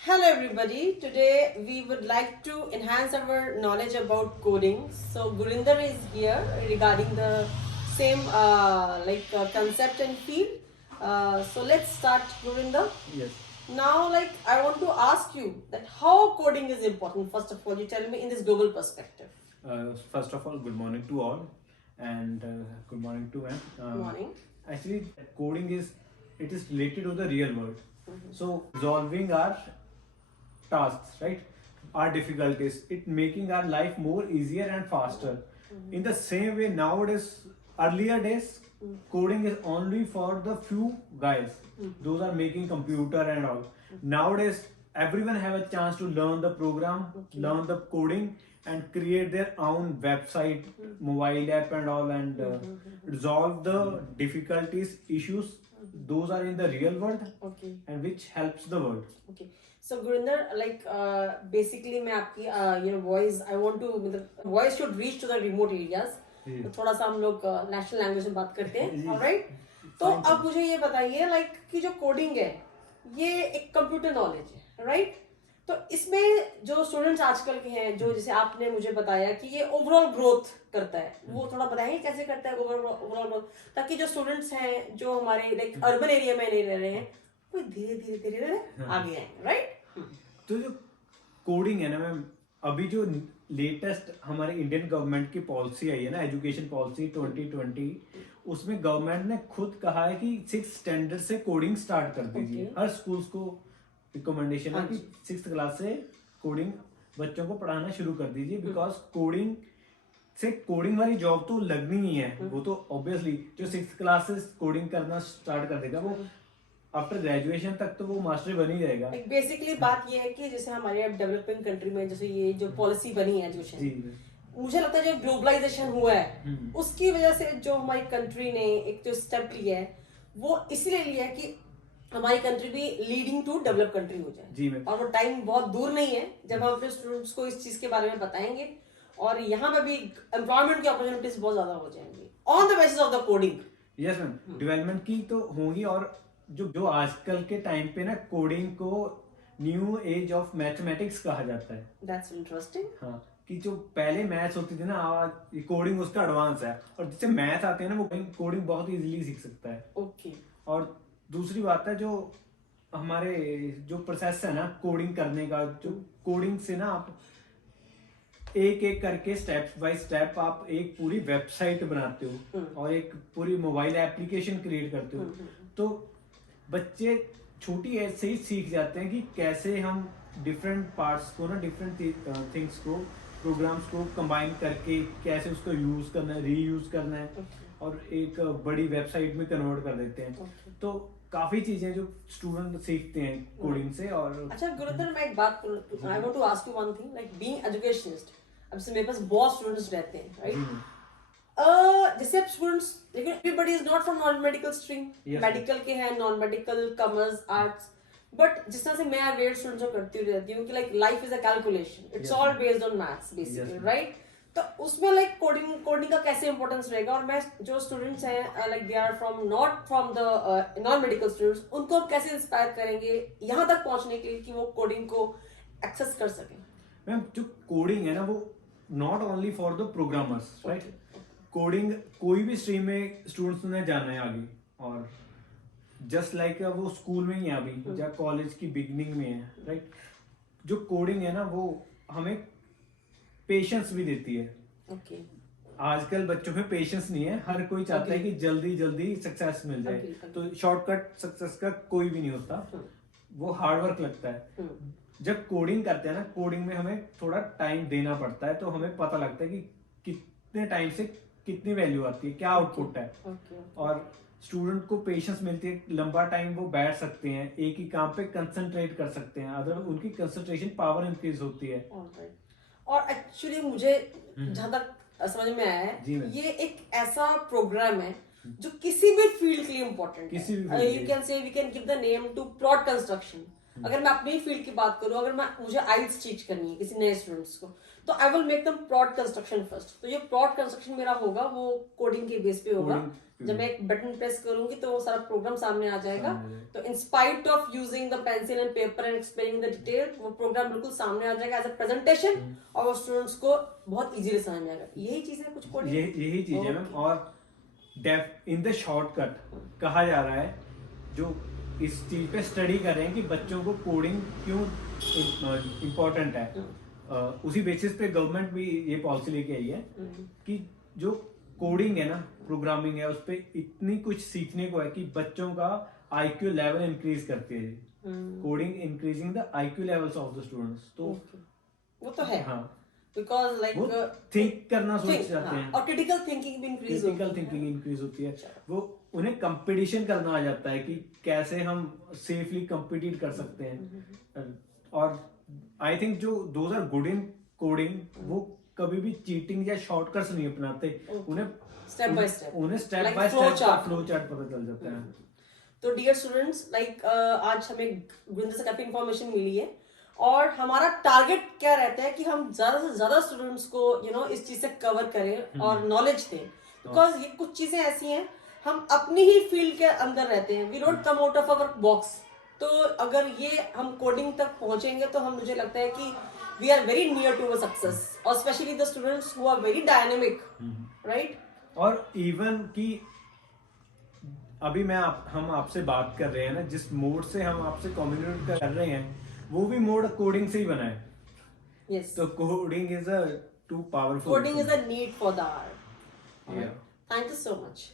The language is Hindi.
Hello everybody. Today we would like to enhance our knowledge about coding. So Gurinder is here regarding the same concept and field. So let's start, Gurinder. Yes. Now, I want to ask you that how coding is important. First of all, you tell me in this global perspective. First of all, good morning to all, and good morning to ma'am. Good morning. Actually, coding is related to the real world. So solving our tasks, right? Our difficulties, it making our life more easier and faster. In the same way, nowadays, earlier days, coding is only for the few guys. Those are making computer and all. Nowadays, everyone have a chance to learn the program, learn the coding, and create their own website, mobile app, and all, and resolve the difficulties, issues. Those are in the real world, Okay. and which helps the world. Okay. So Gurinder, basically मैं आपकी voice I want to मतलब voice should reach to the remote areas. तो थोड़ा सा हम लोग नेशनल लैंग्वेज में बात करते हैं, ऑलराइट? तो अब मुझे ये बताइए कि जो कोडिंग है ये एक कंप्यूटर नॉलेज है, राइट? तो इसमें जो स्टूडेंट्स आजकल के हैं, जो जैसे आपने मुझे बताया कि ये ओवरऑल ग्रोथ करता है, वो थोड़ा बताइए कैसे करता है ओवरऑल ग्रोथ, ताकि जो स्टूडेंट्स हैं जो हमारे अर्बन एरिया में नहीं रह रहे हैं वो धीरे धीरे आगे आए, राइट? तो जो कोडिंग है ना मैम, अभी जो लेटेस्ट हमारे इंडियन गवर्नमेंट की पॉलिसी आई है ना, एजुकेशन पॉलिसी 2020, उसमें गवर्नमेंट ने खुद कहा है कि 6th स्टैंडर्ड से कोडिंग स्टार्ट कर दीजिए। हर स्कूल्स को रिकमेंडेशन है कि 6th क्लास से कोडिंग बच्चों को पढ़ाना शुरू कर दीजिए, बिकॉज कोडिंग से कोडिंग वाली जॉब तो लगनी ही है। वो तो ऑब्वियसली जो 6th क्लास से कोडिंग करना स्टार्ट कर देगा, वो आफ्टर ग्रेजुएशन तक तो वो मास्टर बन ही जाएगा। बेसिकली बात ये है कि जैसे हमारे अब डेवलपिंग कंट्री में जैसे ये जो पॉलिसी बनी है एजुकेशन, मुझे लगता है जो ग्लोबलाइजेशन हुआ है उसकी वजह से जो हमारी कंट्री ने एक जो स्टेप लिया है वो इसलिए लिया है कि हमारी कंट्री भी लीडिंग टू डेवलप कंट्री हो जाए। और वो टाइम बहुत दूर नहीं है जब हम अपने स्टूडेंट्स को इस चीज के बारे में बताएंगे और यहाँ पे भी एम्प्लॉयमेंट की अपॉर्चुनिटीज बहुत ज्यादा हो जाएंगी on the basis of the coding. Yes ma'am, development की तो होंगी। और जो आजकल के टाइम पे ना कोडिंग को न्यू एज ऑफ मैथमेटिक्स कहा जाता है। That's interesting. हाँ, कि जो पहले मैथ्स होती थी ना, आज कोडिंग उसका एडवांस है, और जिससे मैथ आते हैं ना वो कोडिंग बहुत इजीली सीख सकता है। ओके। और दूसरी बात है, जो हमारे जो प्रोसेस है ना कोडिंग करने का, जो कोडिंग से ना आप एक एक करके स्टेप बाय स्टेप आप एक पूरी वेबसाइट बनाते हो और एक पूरी मोबाइल एप्लीकेशन क्रिएट करते हो। तो बच्चे छोटी एज से ही सीख जाते हैं कि कैसे हम डिफरेंट पार्ट्स को ना, डिफरेंट थिंग्स को, प्रोग्राम्स को कंबाइन करके कैसे उसको यूज करना है, रीयूज करना है और एक बड़ी वेबसाइट में कन्वर्ट कर देते हैं। तो काफी चीजें जो स्टूडेंट सीखते हैं कोडिंग से। और अच्छा गुरुतर, मैं एक बात I want to ask you one thing, like being educationist, अब से मेरे पास बहुत स्टूडेंट्स रहते हैं, राइट? जैसे अब स्टूडेंट्स, लेकिन everybody is not from non medical stream, medical के हैं, non medical, commerce, arts, but जिस तरह से मैं अवेयर स्टूडेंट्स को करती रहती हूँ कि like life is a calculation, it's all based on maths basically, right? तो उसमें लाइक कोडिंग का कैसे इंपॉर्टेंस रहेगा? और मैं जो स्टूडेंट्स हैं like they are from not from the non medical students, उनको कैसे इंस्पायर करेंगे यहाँ तक पहुंचने के लिए कि वो कोडिंग को एक्सेस कर सकें? मैम, जो कोडिंग है ना वो not only for the programmers, right? Coding कोई भी स्ट्रीम में स्टूडेंट्स ने जाना है आगे, और जस्ट लाइक वो स्कूल में ही है अभी या कॉलेज की बिगनिंग में है, राइट? जो कोडिंग है ना वो हमें पेशेंस भी देती है। Okay. आजकल बच्चों में पेशेंस नहीं है, हर कोई चाहता है कि जल्दी जल्दी सक्सेस मिल जाए। तो शॉर्टकट सक्सेस का कोई भी नहीं होता, वो हार्ड वर्क लगता है। जब कोडिंग करते हैं ना, कोडिंग में हमें थोड़ा टाइम देना पड़ता है, तो हमें पता लगता है कि कितने टाइम से कितनी वैल्यू आती है, क्या आउटपुट है। और स्टूडेंट को पेशेंस मिलती है, लंबा टाइम वो बैठ सकते हैं, एक ही काम पे कंसंट्रेट कर सकते हैं, अदर उनकी कंसंट्रेशन पावर इंक्रीज होती है। और एक्चुअली मुझे जहां तक समझ में आया है, ये एक ऐसा प्रोग्राम है जो किसी भी फील्ड के लिए इम्पोर्टेंट है। You can say we can give the name to plot construction. अगर मैं अपनी फील्ड की बात करूं, अगर मुझे आइल्स टीच करनी है किसी नए स्टूडेंट्स को, तो I will make them plot construction first. तो ये प्लॉट कंस्ट्रक्शन मेरा होगा वो कोडिंग के बेस पे होगा। जब मैं एक बटन प्रेस करूंगी तो वो सारा प्रोग्राम सामने आ जाएगा। तो in spite of using the pencil and paper and explaining the detail, वो प्रोग्राम बिल्कुल सामने आ जाएगा एज अ प्रेजेंटेशन, और वो स्टूडेंट्स को बहुत इजीली समझ में आएगा। यही चीज है कुछ कोडिंग, यही चीज है मैम। और इन द शॉर्टकट कहा जा रहा है, जो इस चीज पे स्टडी कर रहे हैं कि बच्चों को कोडिंग क्यों इम्पोर्टेंट है, उसी बेसिस पे गवर्नमेंट भी ये पॉलिसी लेके आई है कि जो कोडिंग है ना, प्रोग्रामिंग है, उस पे इतनी कुछ सीखने को है कि बच्चों का आईक्यू लेवल इंक्रीज करती है। Coding increasing the IQ levels of the students. तो वो तो है, हाँ, बिकॉज लाइक थिंक करना सोच जाते हैं, और क्रिटिकल थिंकिंग भी इंक्रीज होती है। वो उन्हें कंपटीशन करना आ जाता है कि कैसे हम सेफली कंपीट कर सकते हैं। और आई थिंक जो those are good in coding, वो कभी भी चीटिंग या शॉर्टकट्स नहीं अपनाते। उन्हें step by step flow chart पता चल जाता है। तो डियर स्टूडेंट्स, लाइक आज हमें गुरिंदर से काफी इंफॉर्मेशन मिली है, और हमारा टारगेट क्या रहता है कि हम ज्यादा से ज्यादा स्टूडेंट्स को इस चीज से कवर करें और नॉलेज दें। बिकॉज ये कुछ चीजें ऐसी हैं, हम अपनी ही फील्ड के अंदर रहते हैं, we don't come out of our box. तो अगर ये हम कोडिंग तक पहुंचेंगे तो हम, मुझे लगता है कि we are very near to a success, और specially the students who are very dynamic, right. और इवन कि अभी हम आपसे बात कर रहे हैं ना, जिस मोड से हम आपसे कम्युनिकेट कर रहे हैं, वो भी मोड कोडिंग से ही बना है। Yes. तो coding is a too powerful, coding is a need for the hour. Yeah. Thank you so much.